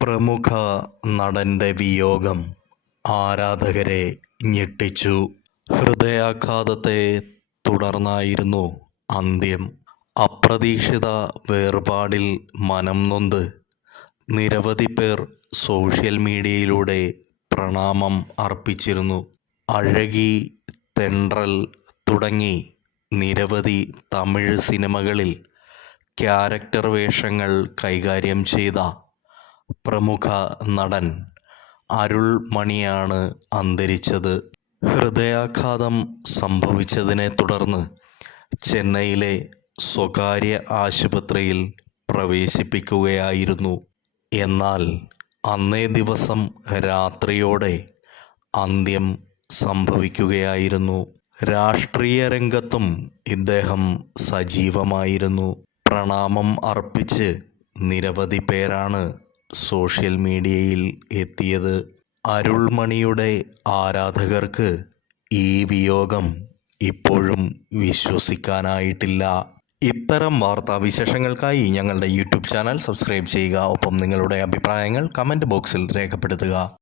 പ്രമുഖ നടന്റെ വിയോഗം ആരാധകരെ ഞെട്ടിച്ചു. ഹൃദയാഘാതത്തെ തുടർന്നായിരുന്നു അന്ത്യം. അപ്രതീക്ഷിത വേർപാടിൽ മനം നൊന്ത്. നിരവധി പേർ സോഷ്യൽ മീഡിയയിലൂടെ പ്രണാമം അർപ്പിച്ചിരുന്നു. അഴകി തെൻട്രൽ തുടങ്ങി നിരവധി തമിഴ് സിനിമകളിൽ ക്യാരക്ടർ വേഷങ്ങൾ കൈകാര്യം ചെയ്ത പ്രമുഖ നടൻ അരുൾ മണിയാണ് അന്തരിച്ചത്. ഹൃദയാഘാതം സംഭവിച്ചതിനെ തുടർന്ന് ചെന്നൈയിലെ സ്വകാര്യ ആശുപത്രിയിൽ പ്രവേശിപ്പിക്കുകയായിരുന്നു. എന്നാൽ അന്നേ ദിവസം രാത്രിയോടെ അന്ത്യം സംഭവിക്കുകയായിരുന്നു. രാഷ്ട്രീയ രംഗത്തും ഇദ്ദേഹം സജീവമായിരുന്നു. പ്രണാമം അർപ്പിച്ച് നിരവധി പേരാണ് സോഷ്യൽ മീഡിയയിൽ എത്തിയത് അരുൾമണിയുടെ ആരാധകർക്ക് ഈ വിയോഗം ഇപ്പോഴും വിശ്വസിക്കാനായിട്ടില്ല. ഇത്തരം വാർത്താ വിശേഷങ്ങൾക്കായി ഞങ്ങളുടെ യൂട്യൂബ് ചാനൽ സബ്സ്ക്രൈബ് ചെയ്യുക. ഒപ്പം നിങ്ങളുടെ അഭിപ്രായങ്ങൾ കമന്റ് ബോക്സിൽ രേഖപ്പെടുത്തുക.